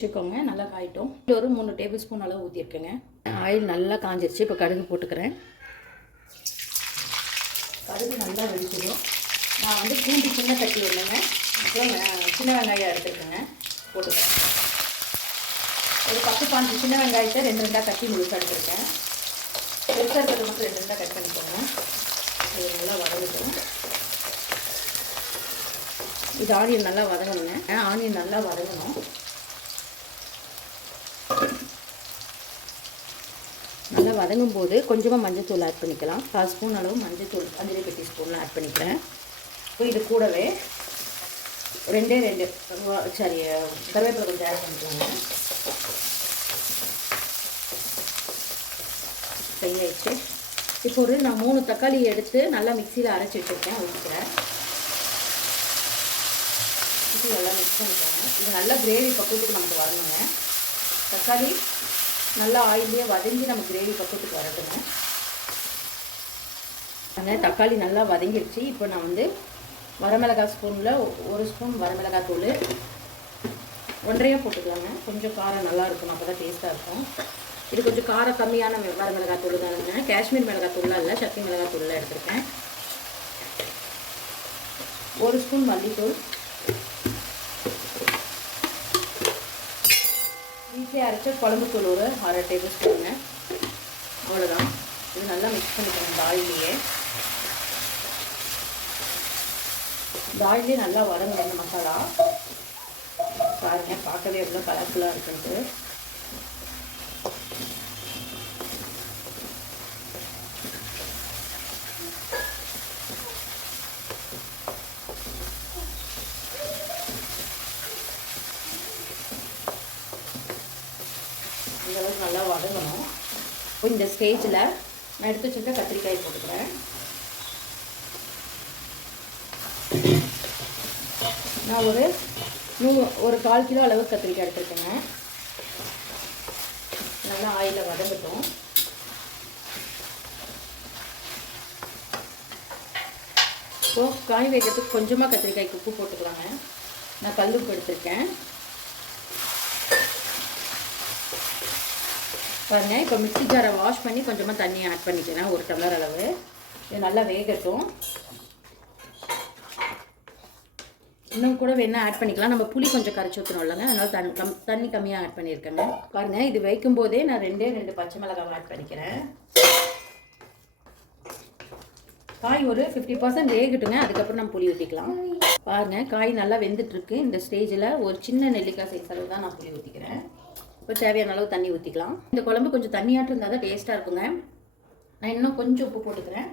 வச்சுக்கோங்க நல்லா காயிட்டோம். இது ஒரு மூணு டேபிள் ஸ்பூன் அளவு ஊற்றிருக்கேங்க ஆயில் நல்லா காஞ்சிருச்சு இப்போ கடுகு போட்டுக்கிறேன். கடுகு நல்லா வெடிச்சிடும் நான் வந்து பூண்டு சின்ன தட்டி ஒன்றுங்க அப்புறம் சின்ன வெங்காயம் எடுத்துருக்கேங்க. போட்டுக்கிறேன். ஒரு பத்து பாஞ்சு சின்ன வெங்காயத்தை ரெண்டு ரெண்டாக கட்டி முழுசாக எடுத்துருக்கேன். பெருசாக இருக்கிறது மட்டும் ரெண்டு ரெண்டாக கட் பண்ணிக்கோங்க. இது நல்லா வதங்கட்டும். இது ஆனியன் நல்லா வதங்கணுங்க. ஆனியன் நல்லா வதங்கணும் நல்லா வதங்கும் போது கொஞ்சமாக மஞ்சத்தூள் ஆட் பண்ணிக்கலாம். கால் ஸ்பூன் அளவு மஞ்சத்தூள் அஞ்சலி பெட்டி ஸ்பூன்லாம் ஆட் பண்ணிக்கிறேன். இப்போ இது கூடவே ரெண்டே ரெண்டு சாரி கருவேப்பிலை கொஞ்சம் ஆட் பண்ணிக்கலாங்க சரியாயிடுச்சு இப்போ ஒரு நான் மூணு தக்காளி எடுத்து நல்லா மிக்சியில் அரைச்சி வச்சுருக்கேன் ஊற்றிக்கிறேன் இது நல்லா மிக்ஸ் பண்ணிக்கோங்க. இது நல்லா கிரேவி பக்குவத்துக்கு நமக்கு வரணுங்க. தக்காளி நல்லா ஆயிலே வதங்கி நம்ம கிரேவி பக்கத்துக்கு வரட்டுங்க. அந்த தக்காளி நல்லா வதங்கிடுச்சு இப்போ நான் வந்து வரமிளகாய் ஸ்பூனில் ஒரு ஸ்பூன் வரமிளகாய் தூள். ஒன்றையாக போட்டுக்கலாங்க. கொஞ்சம் காரம் நல்லா இருக்கும் அப்போ தான் டேஸ்ட்டாக இருக்கும். இது கொஞ்சம் காரம் கம்மியான வரமிளகாய் தூள் தானுங்க காஷ்மீர் மிளகாய் தூள்லாம் இல்லை சக்தி மிளகாய் தூள்லாம் எடுத்திருக்கேன். ஒரு ஸ்பூன் மல்லித்தூள். வீட்டிலே அரைச்ச குழம்புத்தூள் ஒரு அரை டேபிள் ஸ்பூனுங்க அவ்வளோதான் இது நல்லா மிக்ஸ் பண்ணிக்கணும் இந்த ஆயிலையே இந்த ஆயிலே நல்லா வதங்க இந்த மசாலா. பாருங்க பார்க்கவே எவ்வளோ கலர்ஃபுல்லாக இருக்குது அந்தளவுக்கு நல்லா வதங்கணும். இப்போ இந்த ஸ்டேஜில் நான் எடுத்து வச்சுருக்க கத்திரிக்காய் போட்டுக்கிறேன். நான் ஒரு நூ ஒரு கால் கிலோ அளவு கத்திரிக்காய் எடுத்துருக்கேங்க. நல்லா ஆயிலில் வதங்கட்டும். இப்போது காய் வைக்கிறதுக்கு கொஞ்சமாக கத்திரிக்காய்க்கு உப்பு போட்டுக்கலாங்க. நான் கல் உப்பு எடுத்திருக்கேன். பாருங்க இப்போ மிக்சி ஜாரை வாஷ் பண்ணி கொஞ்சமாக தண்ணி ஆட் பண்ணிக்கிறேன் ஒரு டம்ளர் அளவு. இது நல்லா வேகட்டும். இன்னும் கூட வேணால் ஆட் பண்ணிக்கலாம். நம்ம புளி கொஞ்சம் கரைச்சி ஊற்றணும் இல்லைங்க? அதனால தண்ணி கம் தண்ணி கம்மியாக ஆட் பண்ணியிருக்கேங்க. பாருங்கள் இது வைக்கும் போதே நான் ரெண்டே ரெண்டு பச்சை மிளகாய் ஆட் பண்ணிக்கிறேன். காய் ஒரு ஃபிஃப்டி பர்சன்ட் வேகட்டுங்க. அதுக்கப்புறம் நம்ம புளி ஊற்றிக்கலாம் பாருங்கள் காய் நல்லா வெந்துட்டுருக்கு இந்த ஸ்டேஜில் ஒரு சின்ன நெல்லிக்காய் சைஸ் அளவு தான் நான் புளி ஊற்றிக்கிறேன் இப்போ தேவையான அளவு தண்ணி ஊற்றிக்கலாம் இந்த குழம்பு கொஞ்சம் தண்ணியாட்டு இருந்தால் தான் டேஸ்ட்டாக இருக்குங்க. நான் இன்னும் கொஞ்சம் உப்பு போட்டுக்கிறேன்.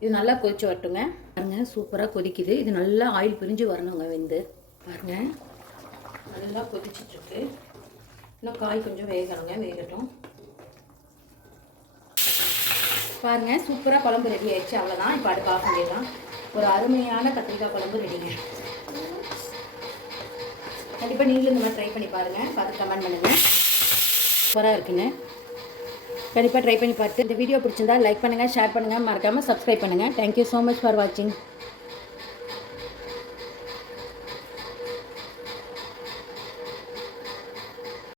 இது நல்லா கொதிச்சு வரட்டுங்க. பாருங்க சூப்பராக கொதிக்குது. இது நல்லா ஆயில் பிரிஞ்சு வரணுங்க வெந்து. பாருங்க. நல்லா கொதிச்சிட்ருக்கு. இன்னும் காய் கொஞ்சம் வேகணுங்க வேகட்டும். பாருங்க சூப்பராக குழம்பு ரெடி ஆயிடுச்சு. அவ்வளோதான் இப்போ அடுப்பு ஆஃப் பண்ணிடலாம். ஒரு அருமையான கத்திரிக்காய் குழம்பு ரெடிங்க கண்டிப்பாக நீங்களும் இந்த மாதிரி ட்ரை பண்ணி பாருங்கள் பார்த்து கமெண்ட் பண்ணுங்கள் சூப்பராக இருக்குங்க. கண்டிப்பாக ட்ரை பண்ணி பார்த்து இந்த வீடியோ பிடிச்சிருந்தா லைக் பண்ணுங்கள் ஷேர் பண்ணுங்கள் மறக்காமல் சப்ஸ்கிரைப் பண்ணுங்கள் தேங்க்யூ ஸோ மச் ஃபார் வாட்சிங்